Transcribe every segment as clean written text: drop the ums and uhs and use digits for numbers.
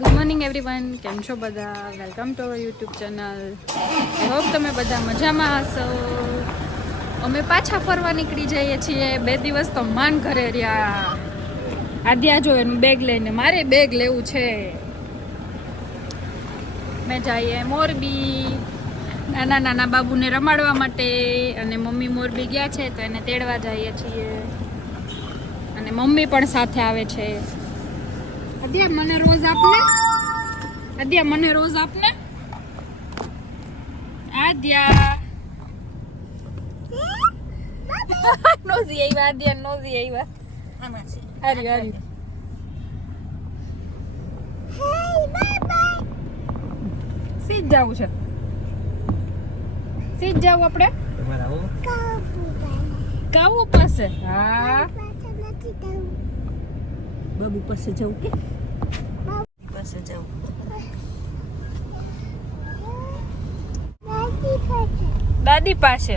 Good morning everyone, કેમ છો બધા? Welcome to our YouTube channel. I hope તમે બધા મજામાં હશો. અમે પાછા ફરવા નીકળી જઈએ છીએ. 2 દિવસ તો માન ઘરે રહ્યા. આદ્યા જો એનું બેગ લઈને, મારે બેગ લેવું છે. મેં જઈએ મોરબી નાના નાના બાબુને રમાડવા માટે, અને મમ્મી મોરબી ગયા છે તો એને તેડવા જઈએ છીએ. અને મમ્મી પણ સાથે આવે છે. આદ્યા મને રોજ આપને, આદ્યા મને રોજ આપને. આદ્યા નોઝી આવ્યા, આદ્યા નોઝી આવ્યા. આમાં છે. હારી સીધ જવું છે, સીધ જવું આપણે કાવું પાસે. હા બાબુ પાસે જવું કે પાસે જવું. દાદી પાસે.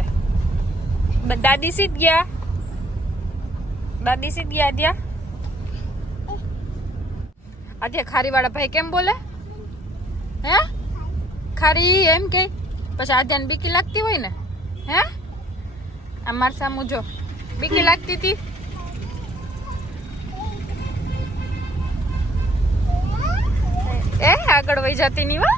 દાદી સીધ ગયા, દાદી સીધ ગયા. આદ્યા આદ્યા ખારી વાળા ભાઈ કેમ બોલે? હે ખારી એમ કે પછી આદ્યાને બીકી લાગતી હોય ને? હે આ માર સામું જો, બીકી લાગતી હતી. એ આગળ વહી જતી ની વા.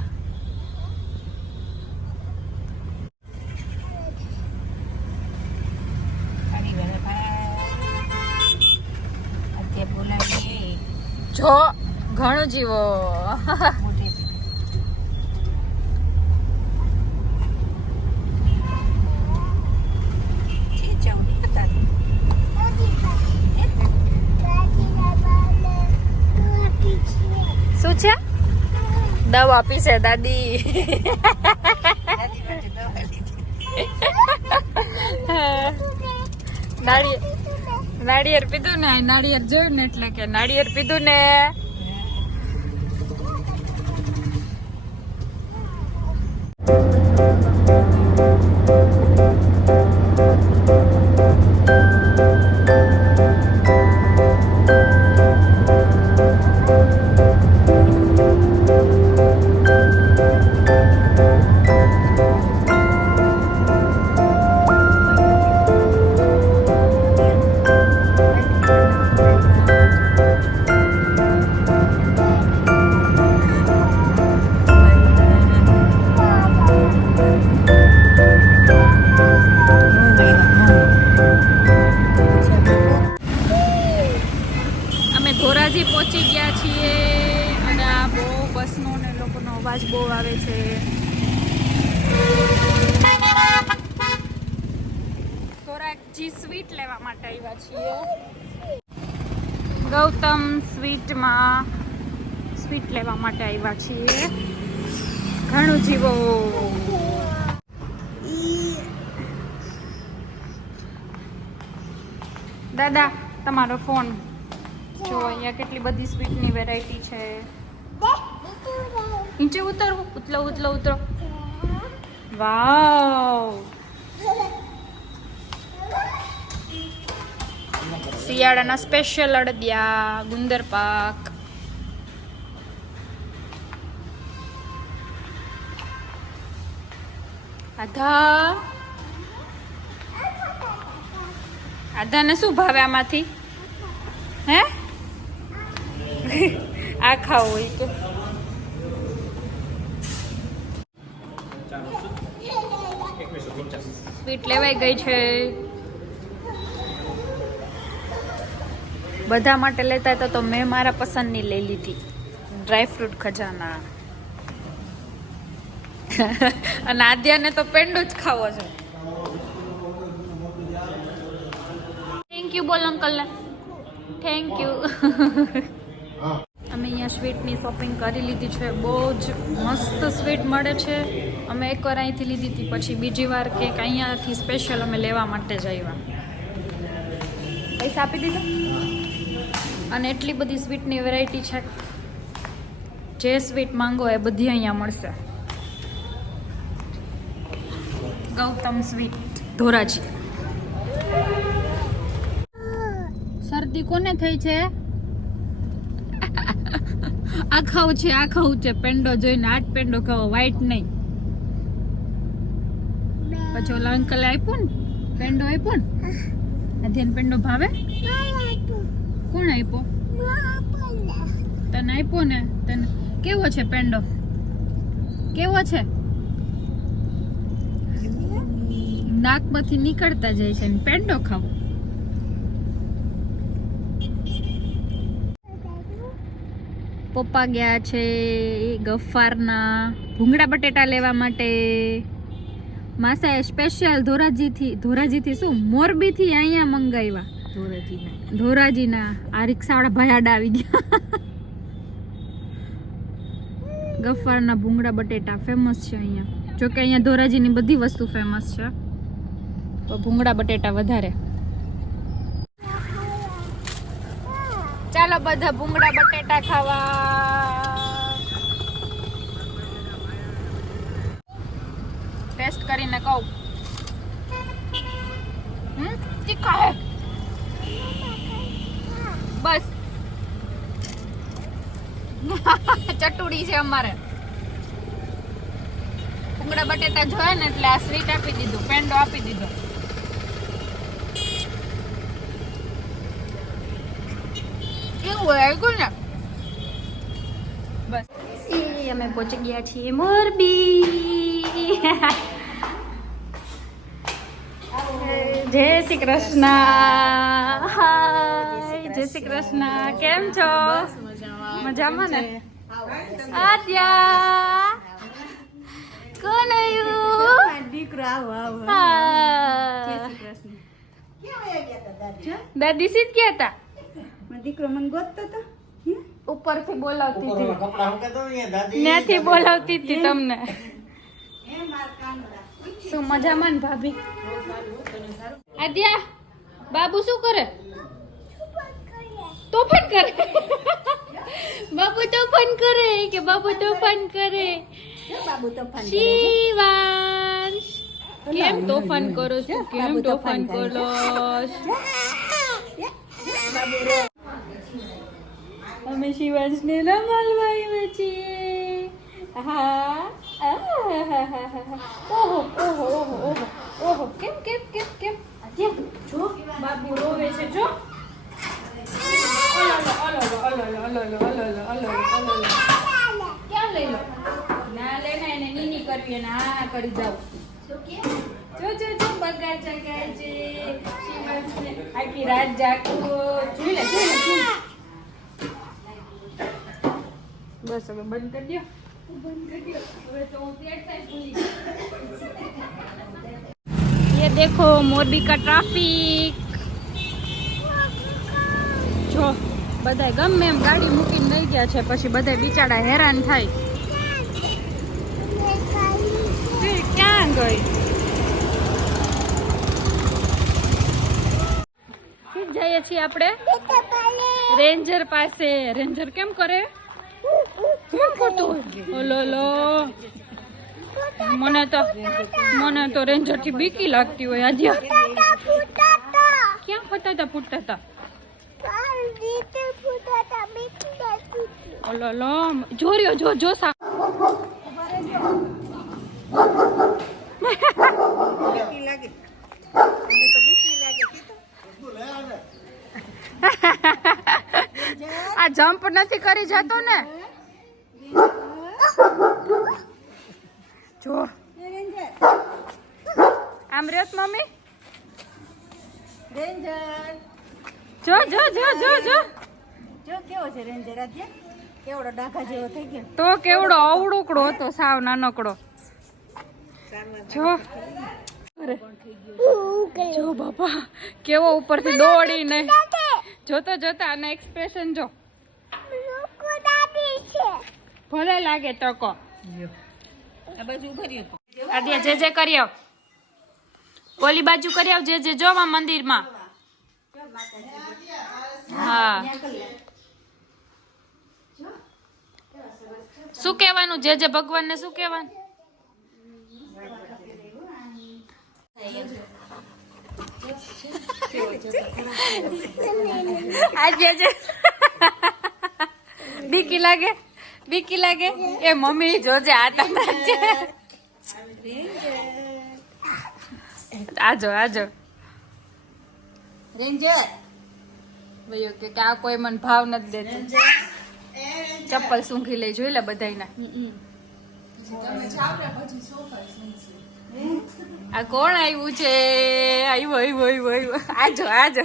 જો ઘણું જીવો. શું છે? દવા આપી છે દાદી. નાળિયેર પીધું ને, નાળિયેર જોયું ને એટલે કે નાળિયેર પીધું ને. ધોરાજી પહોંચી ગયા છીએ, અને આ બહુ બસનો ને લોકોનો અવાજ બહુ આવે છે. ધોરાજી સ્વીટ લેવા માટે આવ્યા છીએ. ગૌતમ સ્વીટમાં સ્વીટ લેવા માટે આવ્યા છીએ. ઘણું જીવો. દાદા તમારો ફોન જો. અહીંયા કેટલી બધી સ્વીટની વેરાયટી છે. નીચે ઉતરવું, ઉતલો ઉતલો ઉતરો. વાવ, શિયાળાના સ્પેશિયલ અડદિયા, ગુંદર પાક. આધાને શું ભાવે આમાંથી? હે આ ખાવું હોય તો. સ્વીટ લેવાઈ ગઈ છે. બધા માટે લેતા હતા તો મેં મારા પસંદની લઈ લીધી, ડ્રાયફ્રૂટ ખજાના. અને આદ્યાને તો પેંડો જ ખાવો છે. થેન્ક યુ બોલ અંકલને. Thank you. અમે અહીંયા સ્વીટની શોપિંગ કરી લીધી છે. બહુ જ મસ્ત સ્વીટ મળે છે. અમે એકવાર અહીંથી લીધી હતી, પછી બીજી વાર કંઈક અહીંયાથી સ્પેશિયલ અમે લેવા માટે જ આવ્યા. પૈસા આપી દીધા. અને એટલી બધી સ્વીટની વેરાયટી છે, જે સ્વીટ માંગો એ બધી અહીંયા મળશે. ગૌતમ સ્વીટ ધોરાજી. શરદી કોને થઈ છે? આ ખાવું છે પેંડો જોઈને આ જ પેંડો ખાવો, વ્હાઈટ નહીં. પછી ઓલા અંકલે આપ્યો ને પેંડો આપ્યો ને, અધ્યયન પેંડો ભાવે? કોણ આપ્યો? તને આપ્યો ને? તને કેવો છે પેંડો? કેવો છે? નાકમાંથી નીકળતા જાય છે ને પેંડો ખાવો. પપ્પા ગયા છે ગફ્ફારના ભૂંગળા બટેટા લેવા માટે. માસાએ સ્પેશિયલ ધોરાજીથી શું મોરબીથી અહીંયા મંગાવ્યા. ધોરાજીના આ રિક્ષાવાળા ભાયાડા આવી ગયા. ગફ્ફારના ભૂંગળા બટેટા ફેમસ છે અહીંયા. જોકે અહીંયા ધોરાજીની બધી વસ્તુ ફેમસ છે, તો ભૂંગળા બટેટા વધારે. ચાલો બધા ભૂંગળા બટેટા ખાવા. ટેસ્ટ કરીને કહું. તીખા હે બસ. ચટુડી છે અમારે. ભૂંગળા બટેટા જોયા ને એટલે આ સ્વીટ આપી દીધું, પેંડો આપી દીધો. બસ અમે પહોંચી ગયા છીએ મોરબી. જય શ્રી કૃષ્ણ. હાય જય શ્રી કૃષ્ણ. કેમ છો? મજામાં ને? આદ્યા કોણ આવ્યું? દાદી સીધ ગયા હતા. દીકરો મને ગોતતો તો ઉપરથી બોલાવતી હતી, ત્યાંથી બોલાવતી હતી તમને. શું મજામાં ને ભાભી? આદ્યા બાબુ શું કરે? તોફાન કરે. બાબુ તોફાન કરે કે બાબુ તોફાન કરે? બાબુ તોફાન શિવાંશ કેમ તોફાન કરો છો? કેમ તોફાન કરો? અમે શિવાંશને રમાડવા આવ્યા છીએ. હા. ઓહો ઓહો ઓહો ઓહો ઓહો. કેમ કેમ કેમ કેમ? જો બાબુ રોવે છે. જો ક્યાં લઈ લો? ના લેના, એને નીની કરવી અને હા કરી જાવ. જો જો જો બગાડ જગાય છે શિવાંશને. આખી રાત જાગતું. જોઈ લે જોઈ લે. બસ હવે બંધ કરી દો. હવે તો હું તેડતા ભૂલી ગઈ. ये देखो मोरबी का ट्रैफिक. જો બધા ગમે એમ ગાડી મૂકીને લઈ ગયા છે, પછી બધા બિચારા હેરાન થાય. ક્યાં ગઈ? જઈએ છીએ આપણે રેન્જર પાસે. રેન્જર કેમ કરે? કેમ કરતું? ઓલો લો, મને તો રેન્જર થી બીકી લાગતી હોય. આજે ક્યાં ફટાતા ફૂટતા? ઓલો લો, જોર્યો જો જો સા. આ જમ્પ નથી કરી જતો ને? જો આમ રેત મમ્મી. રેન્જર જો જો જો જો જો જો કેવો છે રેન્જર? આજે કેવડો ડાઘા જેવો થઈ ગયો. તો કેવડો અવળુકડો હતો, સાવ નાનકડો. જો અરે જો બાપા કેવો ઉપરથી દોડીને. જોતો જોતા આના એક્સપ્રેશન જો. ભલે લાગે ટકો. આ બાજુ ઉભો રહ્યો તો. આદિયા જે જે કરી આવ. ઓલી બાજુ કરી આવ. જે જે જોવા મંદિરમાં. હા શું કહેવાનું? જે જે ભગવાનને શું કહેવાનું? આજે જે બીકી લાગે. બીકી લાગે એ મમ્મી જોજે આટા નાખજે આજો આજો રેન્જર ભાઈઓ કે આ કોઈ મને ભાવ નથી દેતું ચપ્પલ સૂંઘી લઈ જોઈ લે બધાયના આ કોણ આવ્યું છે આવ્યો આજો આજો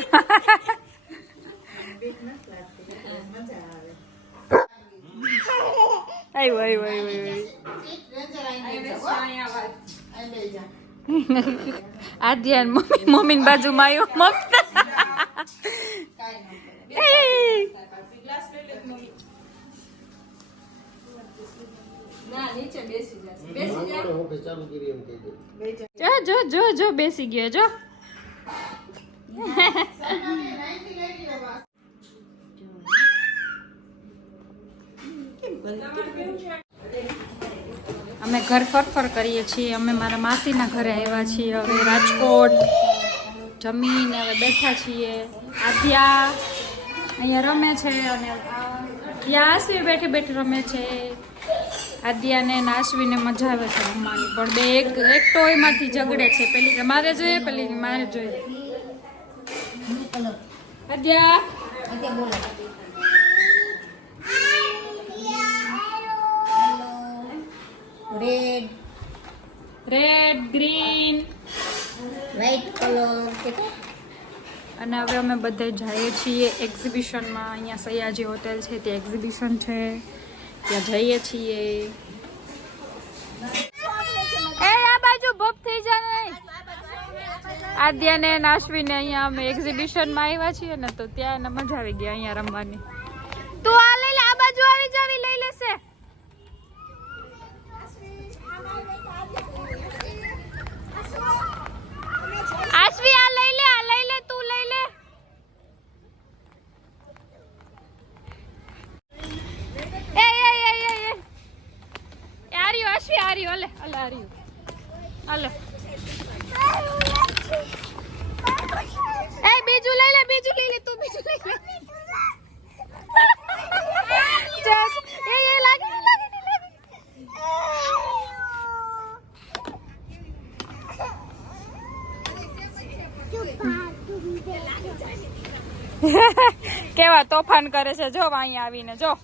આ ધ્યાન મમ્મી ની બાજુમાં આવ્યો જો બેસી ગયો જો અમે ઘર ફરફર કરીએ છીએ અમે મારા માસીના ઘરે આવ્યા છીએ હવે રાજકોટ જમીને હવે બેઠા છીએ આધ્યા અહીંયા રમે છે અને ત્યાં આશ્વી બેઠી બેઠી રમે છે આદ્યાને ને આશ્વીને મજા આવે છે રમવાની પણ બે એક ટોયમાંથી ઝઘડે છે પેલી કે મારે જોઈએ પેલી કે મારે જોઈએ Adya red green white colour અને હવે અમે બધે જઈએ છીએ એક્ઝિબિશનમાં અહીંયા સયાજી હોટેલ છે તે એક્ઝિબિશન છે ત્યાં જઈએ છીએ એ આ બાજુ ભપ થઈ જાય આદ્યાને નાશવીને અહીંયા અમે એક્ઝિબિશનમાં આવ્યા છીએ ને તો ત્યાં મજા આવી ગઈ અહીંયા રમવાની તું આ લઈ લે આ બાજુ આવી જાવી લઈ લેશે આશ્વી આ લઈ લે તું લઈ લે એ આર્યો આશ્વી આર્યો અલે આર્યો અલે એ બીજું લઈ લે તું બીજું લઈ લે જસ એ લાગે કેવા તોફાન કરે છે જો અહીંયા આવીને જો